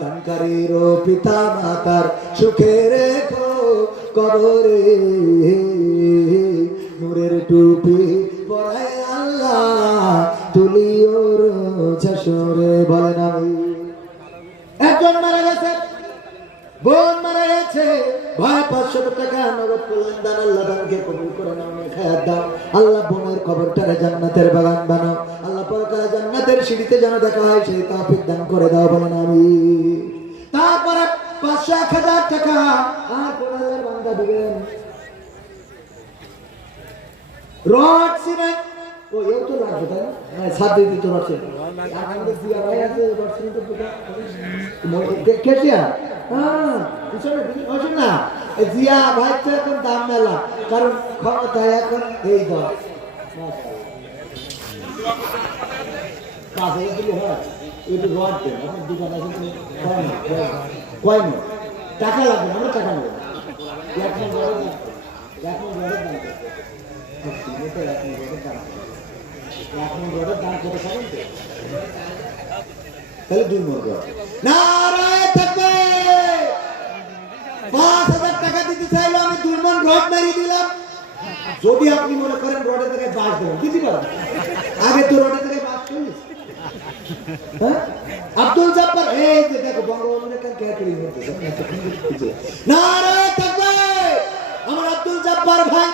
দানকারীর পিতা মাতার সুখে রেখো কবরে নূরের টুপি পরায় আল্লাহ, তুলিও ঝসরে বলেন আমি। একজন মারা গেছে, বোন মারা গেছে ভাই পাঁচশো টাকা নগদ করলেন দান, আল্লাহ দানকে কবুল করে নাও খায়াত দাও। আল্লাহ বোনের কবরটারে জান্নাতের বাগান বানাও। জান্নাতের সিঁড়িতে যেন দেখা হয়, সেই তাফিক দান করে দাও বলেন আমি। তারপরে পাঁচশো এক হাজার টাকা আর কোনালের বান্দা দিবেন। Rod cement. হ্যাঁ রড হ্যাঁ না। জিয়া তো দাম মেলা, কারণ ক্ষমতায় এখন এই দল। কাছে দিলে হয় একটু রড দেন আপনার দোকান আছে লাগবে না আমরা টাকা নেব এক নম্বর তাহলে দুই নম্বর নারায় পাঁচ হাজার টাকা দিতে চাইলো আমি দুই মন রড মেরিয়ে দিলাম যদি আপনি মনে করেন রডের থেকে বাস দেবেন দিতে পারেন আগে তো রডের হ্যাঁ? আব্দুল জব্বার এই যে দেখো বঙ্গবন্ধুর একটা থাকবে আমার আব্দুল জব্বার ভাই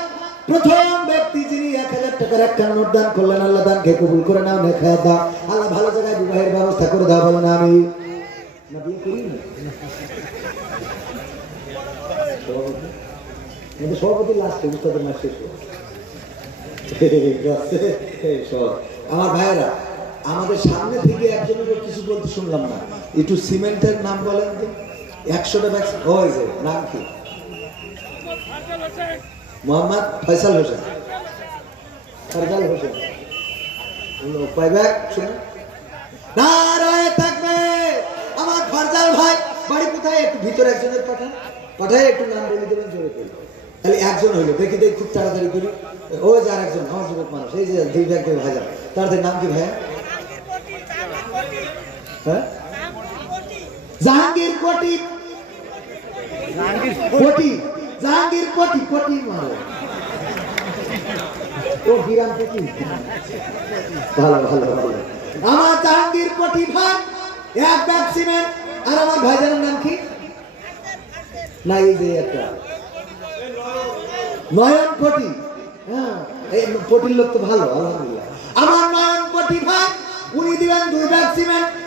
প্রথম ব্যক্তি যিনি এক হাজার টাকার একটা নোট দান করলেন আল্লাহ দানকে কবুল করে নাও নেখা দাও আল্লাহ ভালো জায়গায় বিবাহের ব্যবস্থা করে দাও বলো না আমি না বিয়ে সভাপতি? লাস্টে উস্তাদের মাস শেষ। আমার ভাইয়েরা আমাদের সামনে থেকে একজনের কিছু বলতে শুনলাম না। একটু সিমেন্টের নাম বলেন তো। একশোটা ভ্যাকসিন ওই যে, নাম কি? মোহাম্মদ ফয়সাল হোসেন। ফয়সাল হোসেন। ব্যাগ? শুনে নারায় থাকবে! আমার ফারজাল ভাই, বাড়ি কোথায়? একটু ভিতরে একজনের পাঠান। পাঠায় একটু নাম বলে দেবেন, জোরে তাহলে একজন হইল। দেখি দেখি, খুব তাড়াতাড়ি করি। ও যে একজন আমার যুবক মানুষ। এই যে দুই ব্যাগ ভাজা তাড়াতাড়ি নাম কি ভাইয়া? হ্যাঁ জাহাঙ্গীর কোটি। কোটি। জাহাঙ্গীর কোটি কোটি ও, বিরাম কোটি। ভালো ভালো ভালো। আমার জাহাঙ্গীর কোটি ভাই, এক আর আমার ভাইজানের নাম কি? না, এই যে একটা। নয়ন কোটি। হ্যাঁ এই কোটির লোক তো ভালো, আলহামদুলিল্লাহ। আমার নয়ন কোটি ভাই, উনি দিলেন দুই